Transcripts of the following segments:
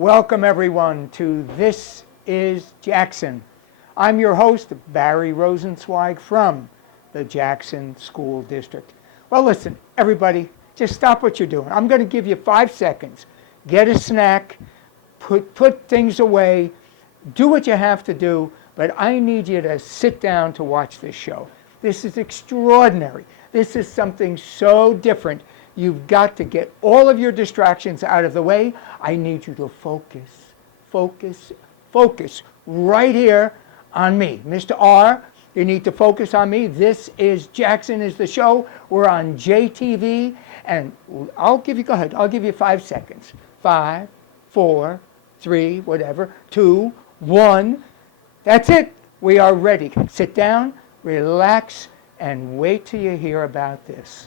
Welcome everyone to This is Jackson. I'm your host, Barry Rosenzweig from the Jackson School District. Well, listen, everybody, just stop what you're doing. I'm going to give you 5 seconds. Get a snack, put things away, do what you have to do, but I need you to sit down to watch this show. This is extraordinary. This is something so different. You've got to get all of your distractions out of the way. I need you to focus right here on me. Mr. R, you need to focus on me. This is Jackson is the show. We're on JTV, and I'll give you 5 seconds. 5, 4, 3, whatever, 2, 1. That's it. We are ready. Sit down, relax, and wait till you hear about this.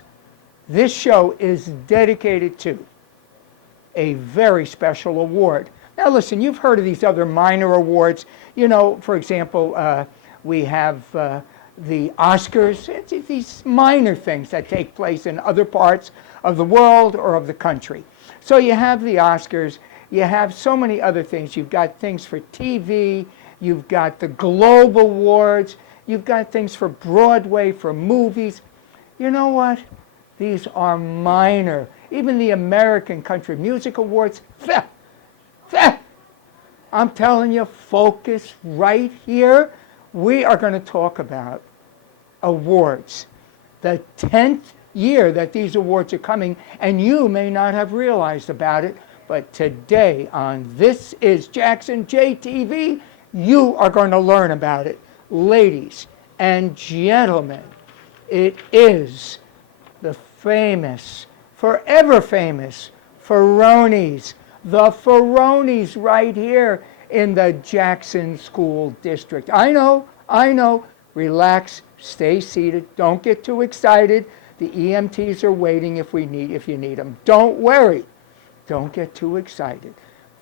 This show is dedicated to a very special award. Now listen, you've heard of these other minor awards. You know, for example, we have the Oscars. It's these minor things that take place in other parts of the world or of the country. So you have the Oscars. You have so many other things. You've got things for TV. You've got the Globe Awards. You've got things for Broadway, for movies. You know what? These are minor. Even the American Country Music Awards. I'm telling you, focus right here. We are going to talk about awards. The 10th year that these awards are coming, and you may not have realized about it, but today on This is Jackson JTV, you are going to learn about it. Ladies and gentlemen, it is the famous, forever famous Feronies. The Feronies right here in the Jackson School District. I know. Relax, stay seated. Don't get too excited. The EMTs are waiting if you need them. Don't worry. Don't get too excited.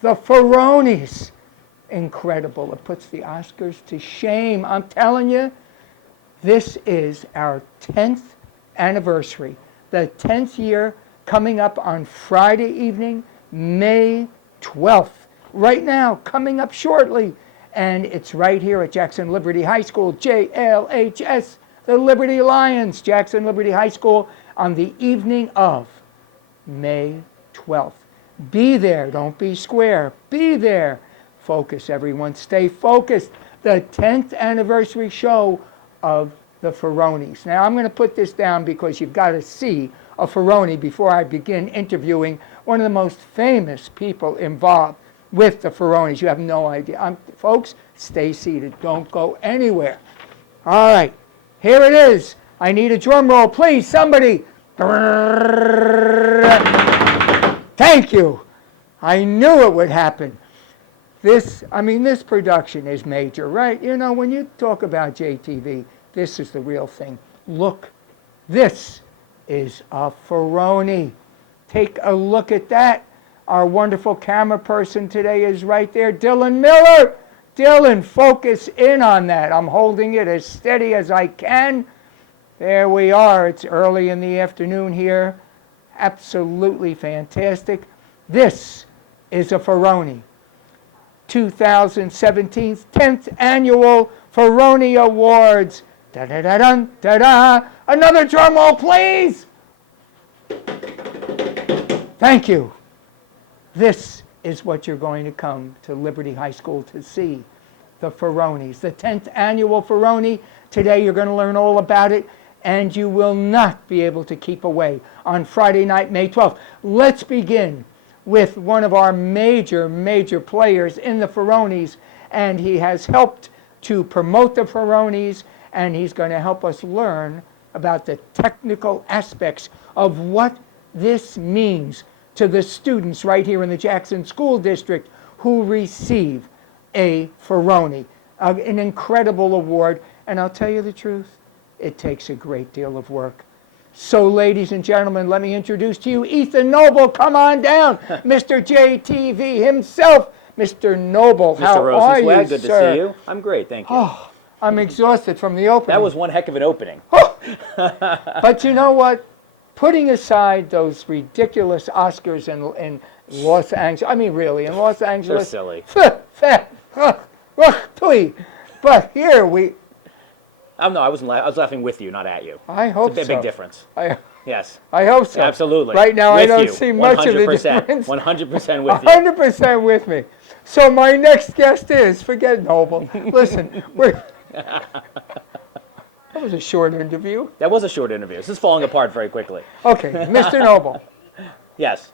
The Feronies. Incredible. It puts the Oscars to shame. I'm telling you, this is our 10th anniversary. The 10th year coming up on Friday evening, May 12th. Right now, coming up shortly. And it's right here at Jackson Liberty High School, JLHS, the Liberty Lions, Jackson Liberty High School, on the evening of May 12th. Be there. Don't be square. Be there. Focus, everyone. Stay focused. The 10th anniversary show of the Feronies. Now, I'm going to put this down because you've got to see a Feroni before I begin interviewing one of the most famous people involved with the Feronies. You have no idea. Folks, stay seated. Don't go anywhere. All right, here it is. I need a drum roll, please, somebody. Thank you. I knew it would happen. This production is major, right? You know, when you talk about JTV, this is the real thing. Look, this is a Feroni. Take a look at that. Our wonderful camera person today is right there, Dylan Miller. Dylan, focus in on that. I'm holding it as steady as I can. There we are. It's early in the afternoon here. Absolutely fantastic. This is a Feroni. 2017's 10th Annual Feroni Awards. Da-da-da-dun, da-da. Another drum roll, please. Thank you. This is what you're going to come to Liberty High School to see, the Feronies. The 10th Annual Feroni. Today you're going to learn all about it, and you will not be able to keep away on Friday night, May 12th. Let's begin with one of our major players in the Feronies, and he has helped to promote the Feronies, and he's going to help us learn about the technical aspects of what this means to the students right here in the Jackson School District who receive a Feroni, an incredible award. And I'll tell you the truth, it takes a great deal of work. So, ladies and gentlemen, let me introduce to you Ethan Noble. Come on down, Mr. JTV himself. Mr. Noble, how are you, sir? Good to see you. I'm great, thank you. Oh, I'm exhausted from the opening. That was one heck of an opening. Oh. But you know what? Putting aside those ridiculous Oscars and Los Angeles. I mean, really, in Los They're Angeles. silly. But here we. No, I wasn't. I was laughing with you, not at you. I hope It's a big so. difference. I Yes, hope so. absolutely. Right now, I With don't you. see much of a 100%. difference. 100% with you. 100% with me. So my next guest is, forget Noble. Listen, that was a short interview. That was a short interview. This is falling apart very quickly. Okay, Mr. Noble. Yes.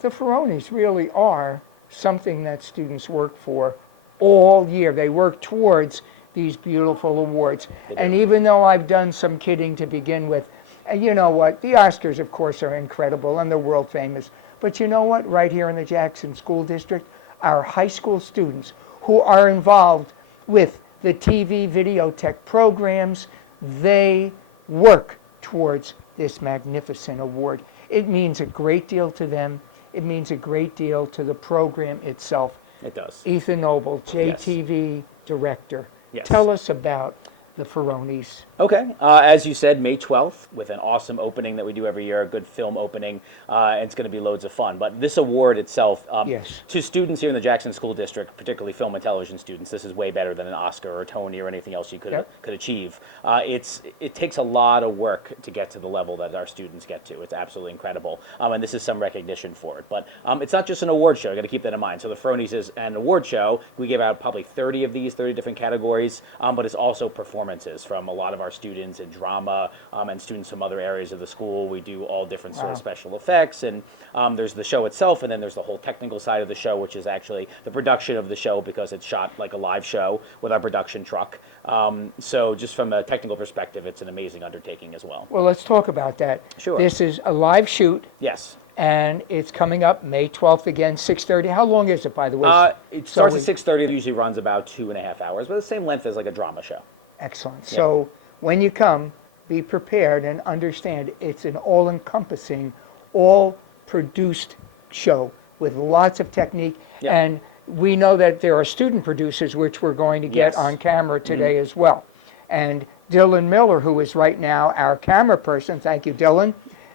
The Feronies really are something that students work for all year. They work towards these beautiful awards. And even though I've done some kidding to begin with, and you know what, the Oscars, of course, are incredible and they're world famous. But you know what, right here in the Jackson School District, our high school students who are involved with the TV video tech programs, they work towards this magnificent award. It means a great deal to them. It means a great deal to the program itself. It does. Ethan Noble, JTV director. Yes. Tell us about the Feronies. Okay, as you said, May 12th, with an awesome opening that we do every year, a good film opening, and it's going to be loads of fun. But this award itself, Yes. to students here in the Jackson School District, particularly film and television students, this is way better than an Oscar or a Tony or anything else you could achieve. It takes a lot of work to get to the level that our students get to. It's absolutely incredible, and this is some recognition for it. But it's not just an award show. You got to keep that in mind. So the Feronies is an award show. We give out probably 30 of these, 30 different categories, but it's also performances from a lot of our students in drama and students from other areas of the school. We do all different sort of special effects, and there's the show itself, and then there's the whole technical side of the show, which is actually the production of the show because it's shot like a live show with our production truck. So just from a technical perspective, it's an amazing undertaking as well. Well, let's talk about that. Sure. This is a live shoot. Yes. And it's coming up May 12th again, 6:30. How long is it, by the way? It starts at 6:30. It usually runs about 2.5 hours, but the same length as like a drama show. Excellent. So when you come, be prepared and understand it's an all-encompassing, all-produced show with lots of technique. Yeah. And we know that there are student producers, which we're going to get Yes. on camera today as well. And Dylan Miller, who is right now our camera person, thank you, Dylan.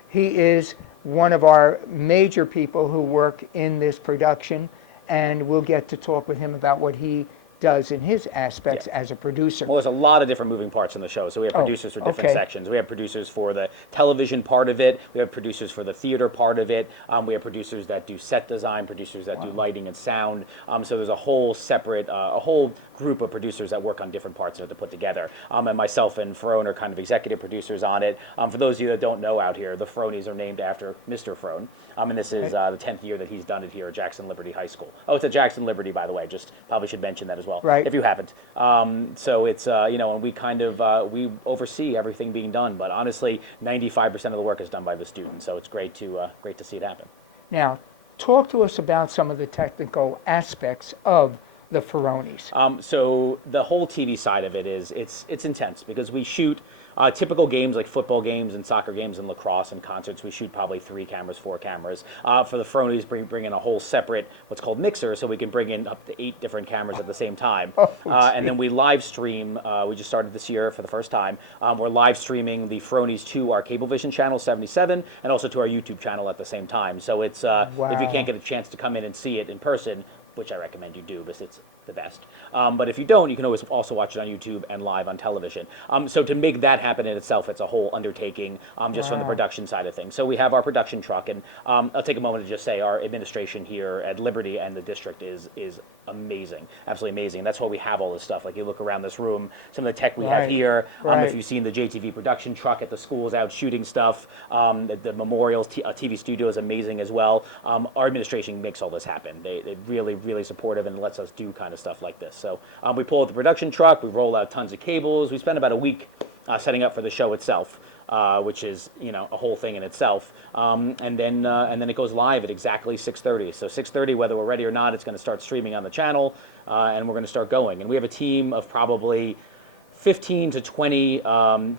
He is one of our major people who work in this production, and we'll get to talk with him about what he does in his aspects as a producer. Well, there's a lot of different moving parts in the show. So we have producers for different sections. We have producers for the television part of it. We have producers for the theater part of it. We have producers that do set design, producers that do lighting and sound. So there's a whole separate, a whole group of producers that work on different parts of it to put together. And myself and Ferone are kind of executive producers on it. For those of you that don't know out here, the Feronies are named after Mr. Ferone. And this is the 10th year that he's done it here at Jackson Liberty High School. Oh, it's at Jackson Liberty, by the way. Just probably should mention that as well, Right. if you haven't. So it's, and we kind of, we oversee everything being done. But honestly, 95% of the work is done by the students. So it's great to see it happen. Now, talk to us about some of the technical aspects of the Feronies. So the whole TV side of it is, it's intense because we shoot typical games like football games and soccer games and lacrosse and concerts. We shoot probably 3 cameras, 4 cameras. For the Feronies, bring in a whole separate, what's called mixer, so we can bring in up to 8 different cameras at the same time. And then we live stream, we just started this year for the first time. We're live streaming the Feronies to our Cablevision channel 77 and also to our YouTube channel at the same time. So it's, if you can't get a chance to come in and see it in person, which I recommend you do because it's the best. But if you don't, you can always also watch it on YouTube and live on television. So to make that happen in itself, it's a whole undertaking just from the production side of things. So we have our production truck, and I'll take a moment to just say our administration here at Liberty and the district is amazing, absolutely amazing. That's why we have all this stuff. Like you look around this room, some of the tech we have here. If you've seen the JTV production truck at the schools out shooting stuff, the Memorials TV studio is amazing as well. Our administration makes all this happen. They really supportive and lets us do kind of stuff like this. So we pull out the production truck, we roll out tons of cables. We spend about a week setting up for the show itself. Which is a whole thing in itself, and then it goes live at exactly 6:30. So 6:30, whether we're ready or not, it's going to start streaming on the channel, and we're going to start going. And we have a team of probably 15 to 20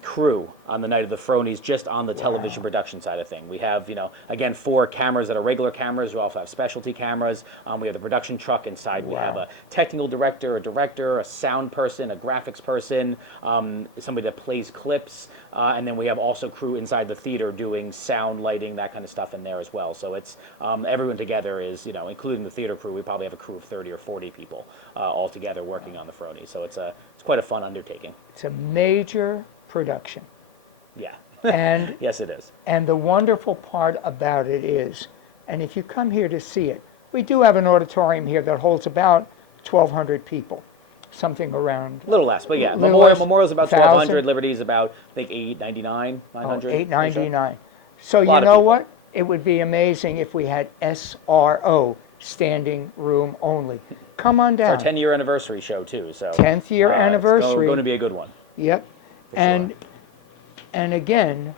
crew on the night of the Feronies, just on the television production side of thing. We have, again, 4 cameras that are regular cameras. We also have specialty cameras. We have the production truck inside. We have a technical director, a director, a sound person, a graphics person, somebody that plays clips, and then we have also crew inside the theater doing sound, lighting, that kind of stuff in there as well. So it's everyone together is, including the theater crew, we probably have a crew of 30 or 40 people all together working on the Feronies. So it's quite a fun undertaking. It's a major production. Yeah. And yes, it is. And the wonderful part about it is, and if you come here to see it, we do have an auditorium here that holds about 1,200 people, something around. A little less, but yeah. Memorial's about 1,200. Liberty's about, I think, 899, 900. 899. So you know what? It would be amazing if we had SRO, standing room only. Come on down. It's our 10-year anniversary show, too. So 10th year anniversary. It's going to be a good one. Yep. And again,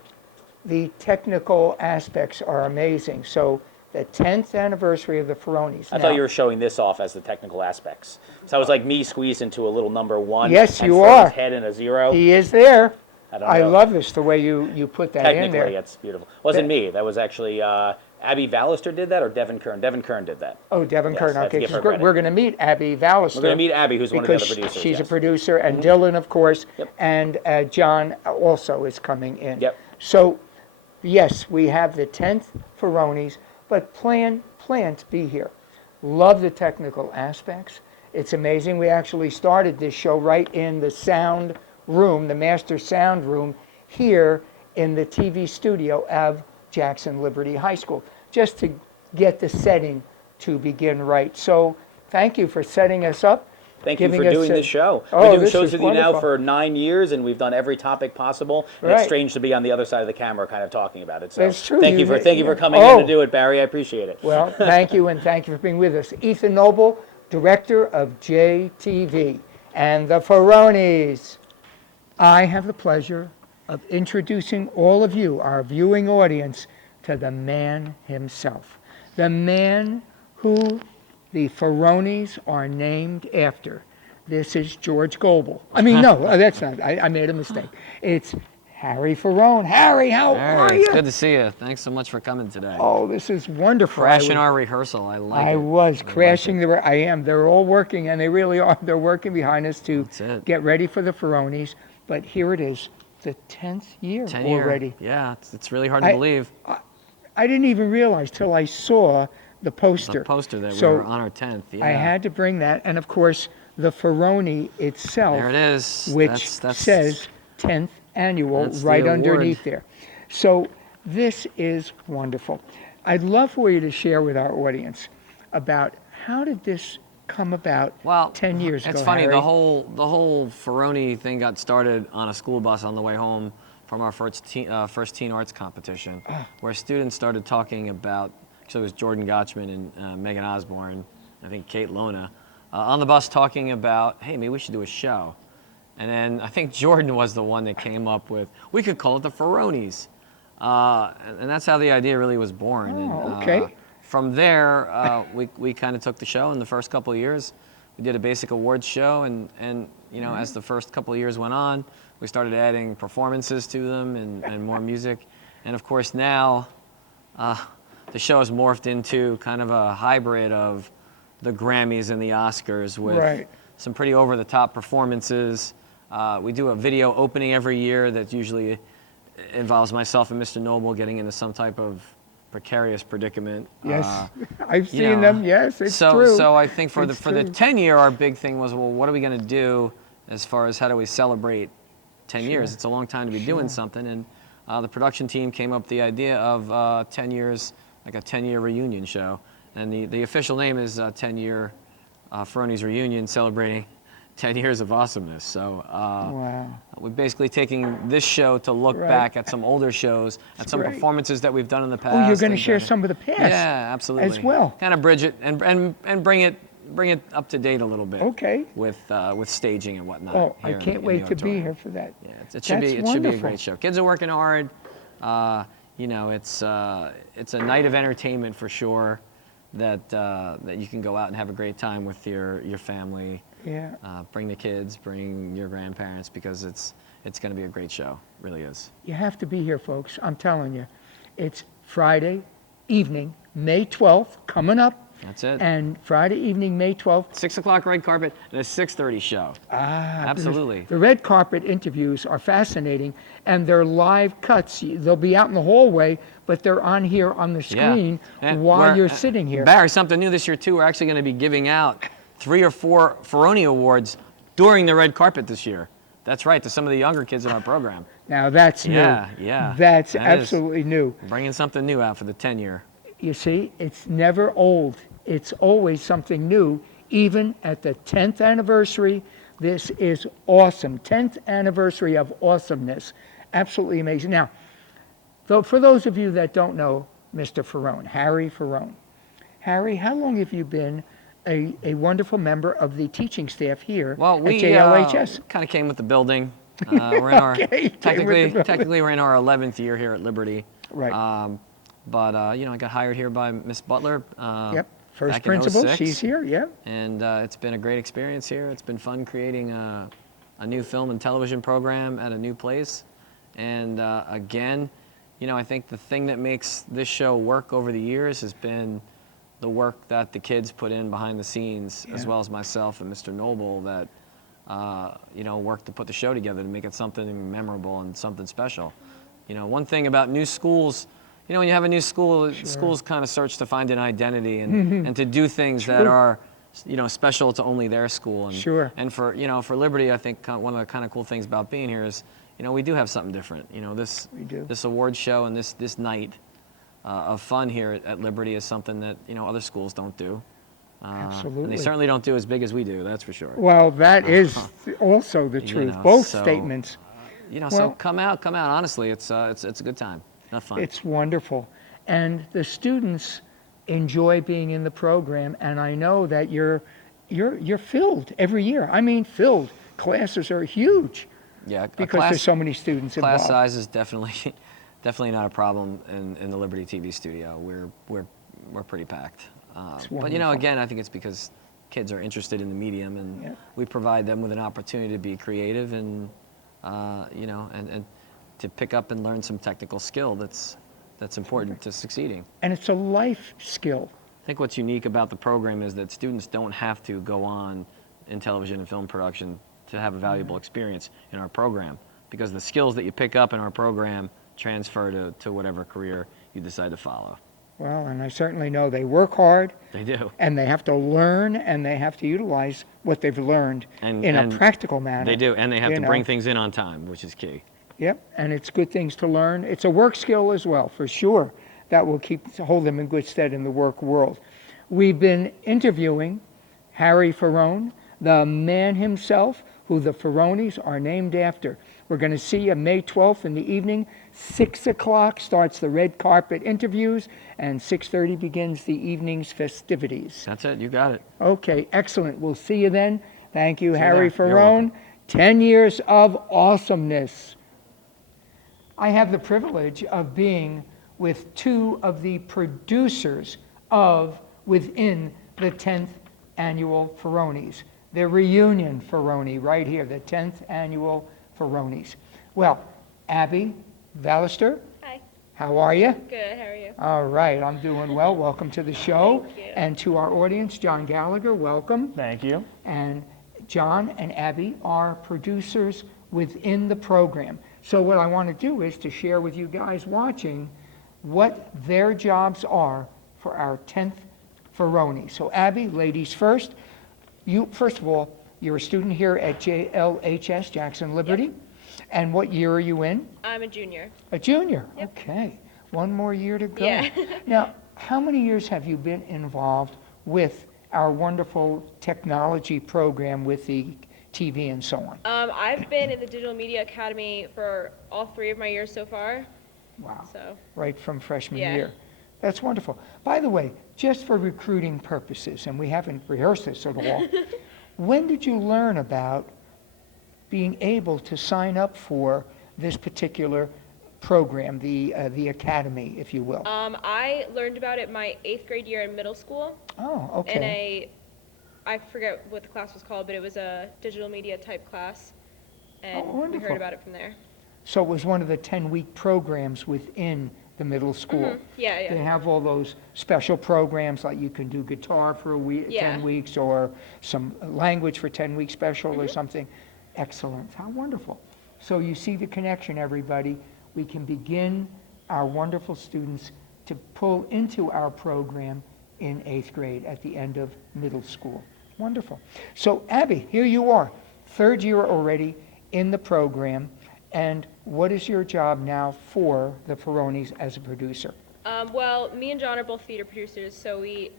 the technical aspects are amazing. So the 10th anniversary of the Feronies. I thought you were showing this off as the technical aspects. So it was like me squeezed into a little number 1. Yes, you are. are. Head and a 0. He is there. I love this, the way you put that in there. Technically, it's beautiful. It wasn't me. That was actually Abby Vallister did that, or Devin Kern? Devin Kern did that. Oh, Devin Kern. Okay, we're going to meet Abby Vallister. We're going to meet Abby, who's one of the other producers. She's a producer, and Dylan, of course, and John also is coming in. Yep. So, yes, we have the 10th Feronies, but plan to be here. Love the technical aspects. It's amazing. We actually started this show right in the sound room, the master sound room, here in the TV studio of Jackson Liberty High School, just to get the setting to begin right. So thank you for setting us up. Thank you for doing this show. Oh, We're doing this shows is with you wonderful. now for 9 years, and we've done every topic possible. And it's strange to be on the other side of the camera kind of talking about it. So That's true. Thank you for coming in to do it, Barry. I appreciate it. Well, thank you, and thank you for being with us. Ethan Noble, director of JTV and the Feronies. I have the pleasure of introducing all of you, our viewing audience, to the man himself. The man who the Feronies are named after. This is George Gobel. I mean, no, that's not. I made a mistake. It's Harry Ferone. Harry, how are you? It's good to see you. Thanks so much for coming today. Oh, this is wonderful. Crashing our rehearsal. I like it. I was crashing I am. They're all working, and they really are. They're working behind us to get ready for the Feronies. But here it is, the 10th year already. Yeah, it's really hard to believe. I didn't even realize till I saw the poster. The poster that we were on our 10th. Yeah. I had to bring that, and of course the Feroni itself. There it is. Which says 10th annual right underneath there. So this is wonderful. I'd love for you to share with our audience about how did this come about 10 years ago, It's funny, Harry? the whole Feroni thing got started on a school bus on the way home from our first teen arts competition, where students started talking about, so it was Jordan Gotchman and Megan Osborne, I think Kate Lona, on the bus talking about, hey, maybe we should do a show. And then I think Jordan was the one that came up with, we could call it the Feronies. And that's how the idea really was born. Okay. From there, we kind of took the show in the first couple of years. We did a basic awards show, and as the first couple of years went on, we started adding performances to them and more music. And of course now, the show has morphed into kind of a hybrid of the Grammys and the Oscars with some pretty over-the-top performances. We do a video opening every year that usually involves myself and Mr. Noble getting into some type of precarious predicament. Yes, I've seen them. Yes, it's true. So I think for the 10-year, our big thing was, well, what are we going to do as far as how do we celebrate 10 years? It's a long time to be doing something, and the production team came up with the idea of 10 years, like a 10-year reunion show, and the official name is 10-year Feronies Reunion, celebrating 10 years of awesomeness. So we're basically taking this show to look back at some older shows, at some performances that we've done in the past. Oh, you're going to share some of the past. Yeah, absolutely. As well. Kind of bridge it and bring it up to date a little bit. Okay. With staging and whatnot. Oh, I can't wait to be here for that. Yeah, it should be a great show. Kids are working hard. It's a night of entertainment for sure. That you can go out and have a great time with your family. Yeah. Bring the kids, bring your grandparents, because it's going to be a great show. Really is. You have to be here, folks. I'm telling you. It's Friday evening, May 12th, coming up. That's it. And Friday evening, May 12th. 6 o'clock red carpet and a 6:30 show. Absolutely. The red carpet interviews are fascinating, and they're live cuts. They'll be out in the hallway, but they're on here on the screen while you're sitting here. Barry, something new this year, too. We're actually going to be giving out 3 or 4 Feronies awards during the red carpet this year. That's right, to some of the younger kids in our program. Now, that's new. Yeah. That's that absolutely new. Bringing something new out for the 10-year. You see, it's never old. It's always something new, even at the 10th anniversary. This is awesome. 10th anniversary of awesomeness. Absolutely amazing. Now, for those of you that don't know Mr. Ferone, Harry Ferone. Harry, how long have you been a wonderful member of the teaching staff here Well, at we JLHS? kind of came with the building. We're in our Okay, technically we're in our 11th year here at Liberty. Right. But I got hired here by Miss Butler. Yep. First back in principal, 06. she's here, yeah. And it's been a great experience here. It's been fun creating a new film and television program at a new place. And again, I think the thing that makes this show work over the years has been the work that the kids put in behind the scenes, as well as myself and Mr. Noble, that worked to put the show together to make it something memorable and something special. One thing about new schools, when you have a new school, schools kind of search to find an identity and to do things that are, special to only their school. And, and for Liberty, I think one of the kind of cool things about being here is, we do have something different. This award show and this night of fun here at Liberty is something that, other schools don't do. Absolutely. And they certainly don't do as big as we do, that's for sure. Well, that is also the truth. Both statements. So come out. Honestly, it's a good time. Have fun. It's wonderful. And the students enjoy being in the program, and I know that you're filled every year. I mean, filled. Classes are huge. Yeah, because there's so many students involved. Class size is definitely not a problem in the Liberty TV studio. We're pretty packed. But again, I think it's because kids are interested in the medium, and we provide them with an opportunity to be creative and and to pick up and learn some technical skill that's important to succeeding. And it's a life skill. I think what's unique about the program is that students don't have to go on in television and film production to have a valuable experience in our program, because the skills that you pick up in our program transfer to whatever career you decide to follow. Well, and I certainly know they work hard. They do. And they have to learn, and they have to utilize what they've learned in a practical manner. They do, and they have to bring things in on time, which is key. Yep, and it's good things to learn. It's a work skill as well, for sure. That will hold them in good stead in the work world. We've been interviewing Harry Ferone, the man himself, who the Feronies are named after. We're going to see you May 12th in the evening. 6 o'clock starts the red carpet interviews, and 6:30 begins the evening's festivities. That's it. You got it. Okay, excellent. We'll see you then. Thank you, Harry Ferone. 10 years of awesomeness. I have the privilege of being with two of the producers within the 10th annual Feronies. The reunion Feroni right here, the 10th annual Feronies. Well, Abby Vallister. Hi. How are you? Good, how are you? All right, I'm doing well. Welcome to the show. Thank you. And to our audience, John Gallagher, welcome. Thank you. And John and Abby are producers within the program. So what I want to do is to share with you guys watching what their jobs are for our 10th Feroni. So Abby, ladies first. First of all, you're a student here at JLHS, Jackson Liberty. Yep. And what year are you in? I'm a junior. A junior? Yep. Okay. One more year to go. Yeah. Now, how many years have you been involved with our wonderful technology program with the TV and so on? I've been in the Digital Media Academy for all 3 of my years so far. Wow. So. Right from freshman Yeah. year. That's wonderful. By the way, just for recruiting purposes, and we haven't rehearsed this at all, when did you learn about being able to sign up for this particular program, the academy, if you will? I learned about it my 8th grade year in middle school. Oh, okay. I forget what the class was called, but it was a digital media type class. and we wonderful. heard about it from there. So it was one of the 10-week programs within the middle school. Yeah, yeah. They have all those special programs, like you can do guitar for a week, Yeah. 10 weeks, or some language for 10 weeks special or something. Excellent. How wonderful. So you see the connection, everybody. We can begin our wonderful students to pull into our program in 8th grade at the end of middle school. Wonderful. So Abby, here you are, 3rd year already in the program. And what is your job now for the Feronies as a producer? Well, me and John are both theater producers, so we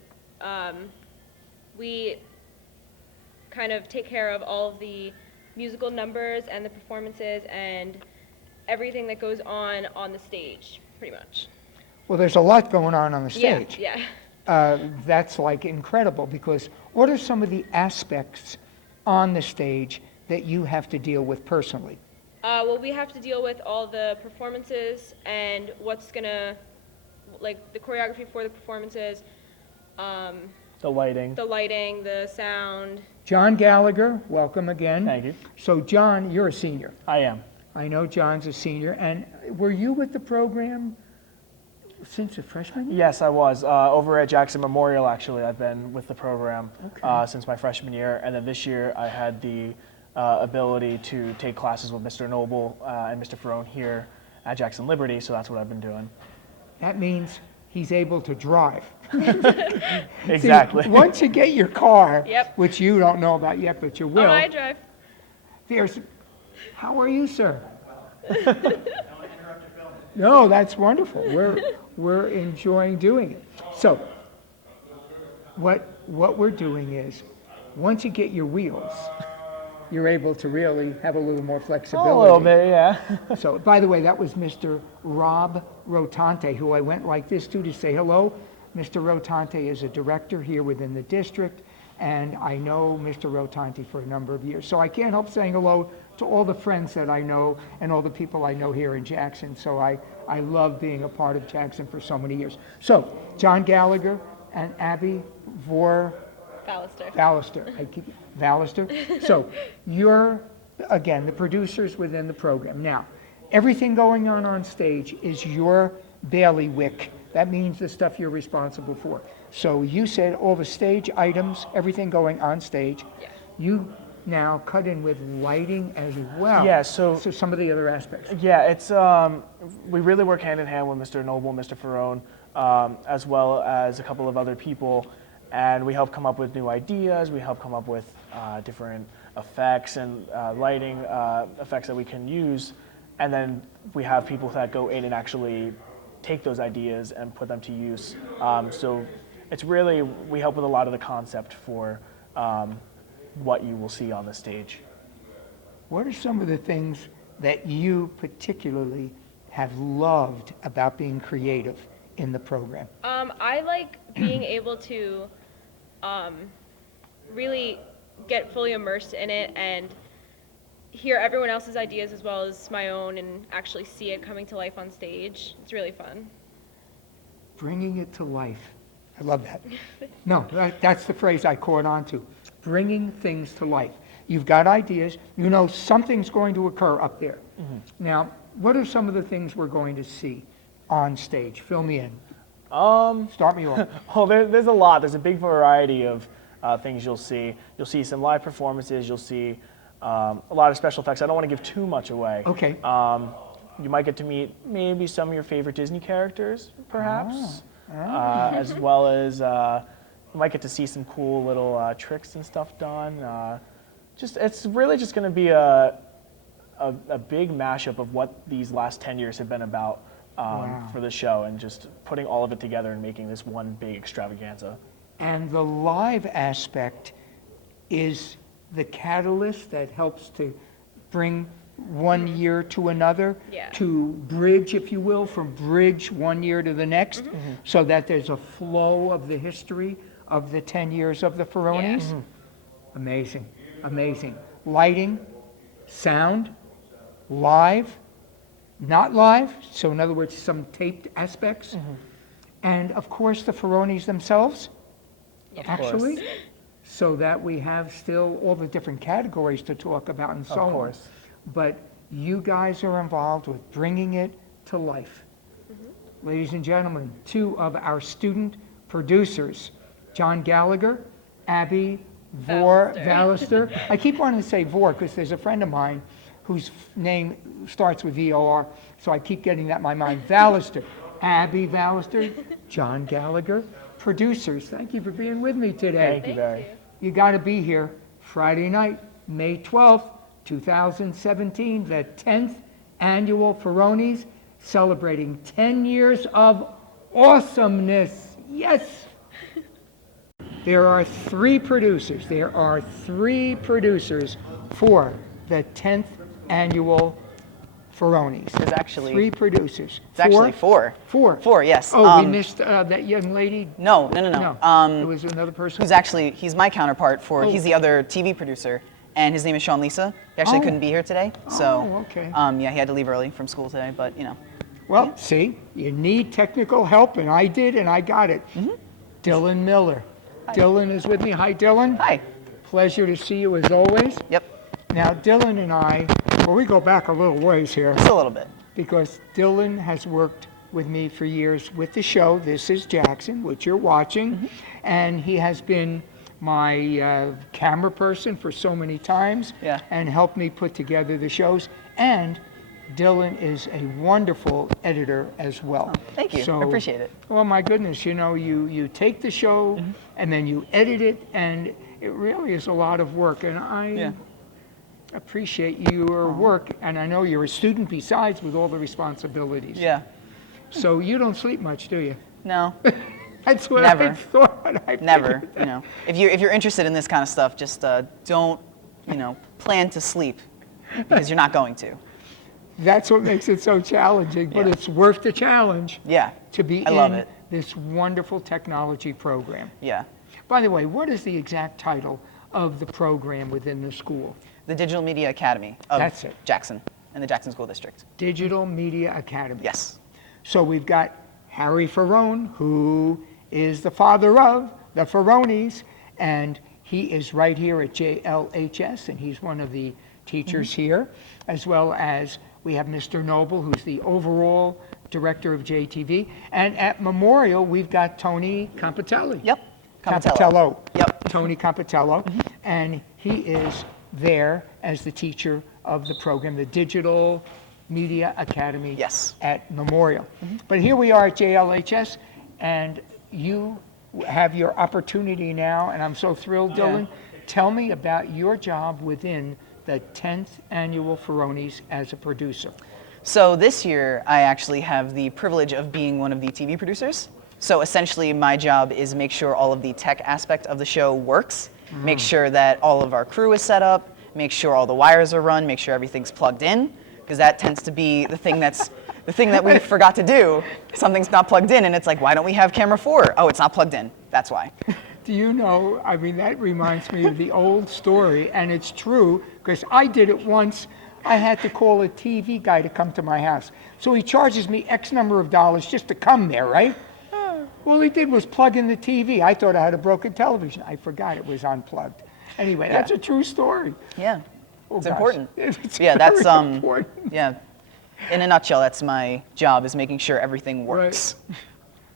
kind of take care of all of the musical numbers and the performances and everything that goes on the stage, pretty much. Well, there's a lot going on the stage. Yeah. That's like incredible, because what are some of the aspects on the stage that you have to deal with personally? Well, we have to deal with all the performances and what's gonna, like the choreography for the performances, The lighting. the sound. John Gallagher, welcome again. Thank you. So John, you're a senior. I am. I know John's a senior. And were you with the program since a freshman year? Yes, I was. Over at Jackson Memorial, actually, I've been with the program Okay. since my freshman year. And then this year, I had the ability to take classes with Mr. Noble and Mr. Ferone here at Jackson Liberty, so that's what I've been doing. That means he's able to drive. Exactly. See, once you get your car, Yep. which you don't know about yet, but you will. Oh, I drive. How are you, sir? No, that's wonderful. We're enjoying doing it. So, what we're doing is, once you get your wheels, you're able to really have a little more flexibility. A little bit, yeah. So, by the way, that was Mr. Rob Rotante, who I went like this to say hello. Mr. Rotante is a director here within the district, and I know Mr. Rotante for a number of years. So I can't help saying hello to all the friends that I know and all the people I know here in Jackson. So I love being a part of Jackson for so many years. So, John Gallagher and Abby Vallister. Vallister. So you're, again, the producers within the program. Now, everything going on stage is your bailiwick. That means the stuff you're responsible for. So you said all the stage items, everything going on stage. Yeah. You now cut in with lighting as well. Yeah, so some of the other aspects. Yeah, it's we really work hand in hand with Mr. Noble, Mr. Ferone, as well as a couple of other people, and we help come up with new ideas. We help come up with different effects and lighting effects that we can use, and then we have people that go in and actually take those ideas and put them to use. So it's really, we help with a lot of the concept for what you will see on the stage. What are some of the things that you particularly have loved about being creative in the program? I like being able to really get fully immersed in it and hear everyone else's ideas as well as my own and actually see it coming to life on stage. It's really fun. Bringing it to life. I love that. No, that's the phrase I caught on to. Bringing things to life. You've got ideas. You know something's going to occur up there. Mm-hmm. Now, what are some of the things we're going to see on stage? Fill me in. Start me off. Well, there's a lot. There's a big variety of things you'll see. You'll see some live performances. You'll see a lot of special effects. I don't want to give too much away. Okay. You might get to meet maybe some of your favorite Disney characters, perhaps, as well as you might get to see some cool little tricks and stuff done. It's really just going to be a big mashup of what these last 10 years have been about for the show, and just putting all of it together and making this one big extravaganza. And the live aspect is the catalyst that helps to bring one year to another, to bridge, if you will, from bridge one year to the next, so that there's a flow of the history of the 10 years of the Feronies. Yeah. Amazing, amazing. Lighting, sound, live, not live, so in other words, some taped aspects, and of course the Feronies themselves, actually. So that we have still all the different categories to talk about and so on. Of course. but you guys are involved with bringing it to life. Ladies and gentlemen, two of our student producers, John Gallagher, Abby Vallister. I keep wanting to say Vor because there's a friend of mine whose name starts with V-O-R, so I keep getting that in my mind. Vallister, Abby Vallister, John Gallagher, producers. Thank you for being with me today. Thank you, Barry. You got to be here Friday night, May 12th, 2017, the 10th annual Feronies, celebrating 10 years of awesomeness. Yes! There are three producers. There are three producers for the 10th annual Feronies. There's actually three producers. It's actually four. Four. Yes. Oh, we missed that young lady. No. It was another person. He's my counterpart for. He's the other TV producer, and his name is Sean Lisa. He actually couldn't be here today, so okay. Yeah, he had to leave early from school today, but Well, see, you need technical help, and I did, and I got it. Dylan Miller. Hi. Dylan is with me. Hi, Dylan. Hi. Pleasure to see you as always. Yep. Now, Dylan and I, well, we go back a little ways here Just a little bit. because Dylan has worked with me for years with the show, This is Jackson, which you're watching, and he has been my camera person for so many times and helped me put together the shows. And Dylan is a wonderful editor as well. Oh, thank you. I appreciate it. Well, my goodness, you take the show and then you edit it, and it really is a lot of work. And I appreciate your work, and I know you're a student besides with all the responsibilities. Yeah. So you don't sleep much, do you? No. That's what Never. I thought. Never. If you're interested in this kind of stuff, just don't plan to sleep because you're not going to. That's what makes it so challenging, but it's worth the challenge. Yeah. To be love in it. this wonderful technology program. Yeah. By the way, what is the exact title of the program within the school? The Digital Media Academy of That's it. Jackson and the Jackson School District. Digital Media Academy. Yes. So we've got Harry Ferone, who is the father of the Feronies, and he is right here at JLHS, and he's one of the teachers here, as well as we have Mr. Noble, who's the overall director of JTV, and at Memorial, we've got Tony Campitelli. Yep. Campitello. Yep. Tony Campitello, and he is there as the teacher of the program, the Digital Media Academy at Memorial. But here we are at JLHS, and you have your opportunity now, and I'm so thrilled, Dylan. Tell me about your job within the 10th annual Feronies as a producer. So this year, I actually have the privilege of being one of the TV producers. So essentially, my job is make sure all of the tech aspect of the show works, make sure that all of our crew is set up, make sure all the wires are run, make sure everything's plugged in, because that tends to be the thing that we forgot to do. Something's not plugged in, and it's like, why don't we have camera 4? Oh, it's not plugged in. That's why. Do you know, I mean, that reminds me of the old story, and it's true, because I did it once. I had to call a TV guy to come to my house. So he charges me X number of dollars just to come there, right? All he did was plug in the TV. I thought I had a broken television. I forgot it was unplugged. Anyway, that's a true story. Yeah, Oh, it's gosh. important. It's That's very important. yeah. In a nutshell, that's my job, is making sure everything works. Right.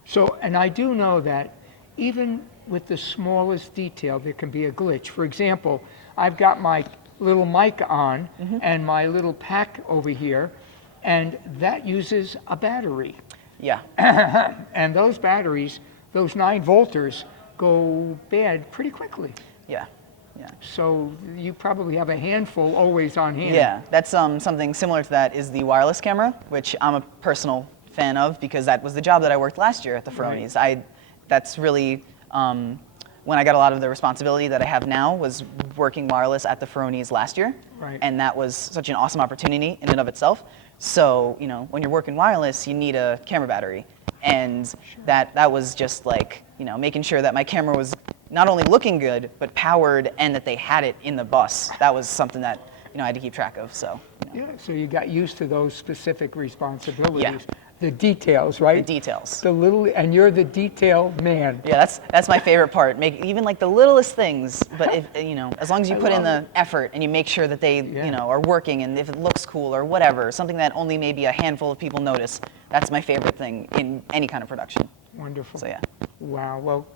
So, and I do know that even with the smallest detail, there can be a glitch. For example, I've got my little mic on and my little pack over here, and that uses a battery. Yeah. And those batteries, those 9-volters, go bad pretty quickly. Yeah. Yeah. So you probably have a handful always on hand. Yeah, that's something similar to that is the wireless camera, which I'm a personal fan of because that was the job that I worked last year at the Feronies. That's really when I got a lot of the responsibility that I have now was working wireless at the Feronies last year. Right. And that was such an awesome opportunity in and of itself. So, when you're working wireless, you need a camera battery. And that was just like, making sure that my camera was not only looking good, but powered and that they had it in the bus. That was something that, I had to keep track of, so. Yeah, so you got used to those specific responsibilities. the details, right? The details. The little, and you're the detail man. Yeah, that's my favorite part. Make even like the littlest things, but if as long as you put in the effort and you make sure that they are working, and if it looks cool or whatever, something that only maybe a handful of people notice. That's my favorite thing in any kind of production. Wonderful. So yeah. Wow. Well,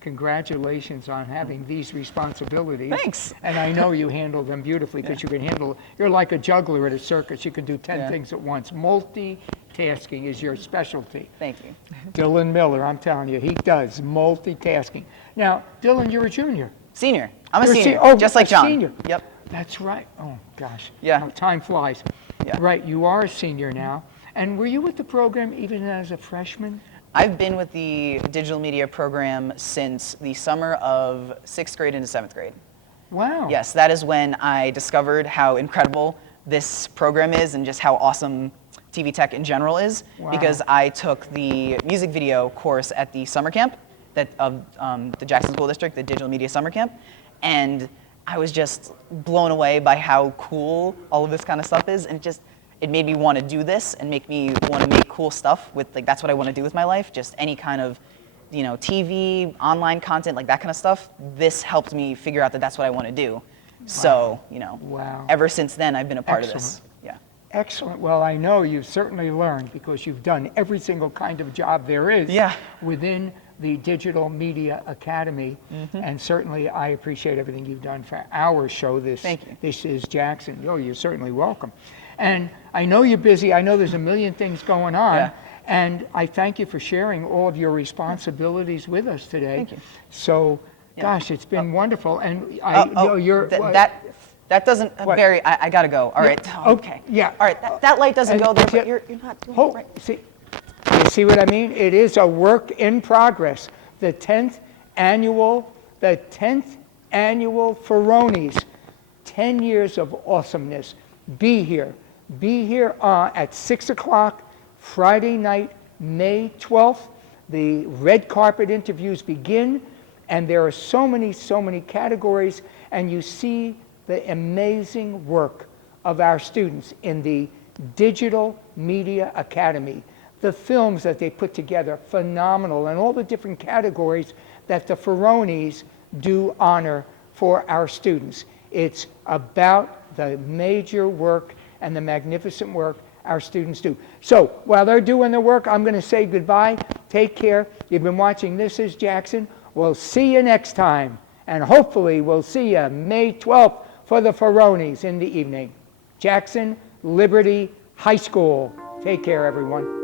congratulations on having these responsibilities. Thanks. And I know you handle them beautifully because you can handle. You're like a juggler at a circus. You can do 10 things at once. Multitasking is your specialty. Thank you. Dylan Miller, I'm telling you, he does multitasking. Now, Dylan, you're a junior. Senior. I'm a You're a senior. Just like a John. Senior. Yep. That's right. Oh gosh. Yeah. Oh, time flies. Yeah. Right. You are a senior now. And were you with the program even as a freshman? I've been with the digital media program since the summer of 6th grade into 7th grade. Wow. Yes, that is when I discovered how incredible this program is and just how awesome TV tech in general is. Wow. Because I took the music video course at the summer camp of the Jackson School District, the digital media summer camp, and I was just blown away by how cool all of this kind of stuff is, and it made me want to do this and make me want to make cool stuff with, like, that's what I want to do with my life, just any kind of, TV, online content, like that kind of stuff. This helped me figure out that that's what I want to do. Wow. So, Wow. ever since then, I've been a part of Excellent. this. Yeah. Excellent. Well, I know you've certainly learned because you've done every single kind of job there is within the Digital Media Academy. And certainly I appreciate everything you've done for our show. Thank you. This is Jackson. Oh, you're certainly welcome. And I know you're busy. I know there's a million things going on. Yeah. And I thank you for sharing all of your responsibilities with us today. Thank you. So, gosh, it's been wonderful. And you're... That doesn't, Barry, I gotta go. All right. Okay. Yeah. All right, that light doesn't go there, but you're not doing it right. You see what I mean? It is a work in progress. The 10th annual Feronies, 10 years of awesomeness. Be here at 6 o'clock Friday night, May 12th. The red carpet interviews begin, and there are so many categories, and you see the amazing work of our students in the Digital Media Academy. The films that they put together, phenomenal, and all the different categories that the Feronies do honor for our students. It's about the major work and the magnificent work our students do. So while they're doing the work, I'm going to say goodbye. Take care. You've been watching This is Jackson. We'll see you next time. And hopefully we'll see you May 12th for the Feronies in the evening. Jackson Liberty High School. Take care, everyone.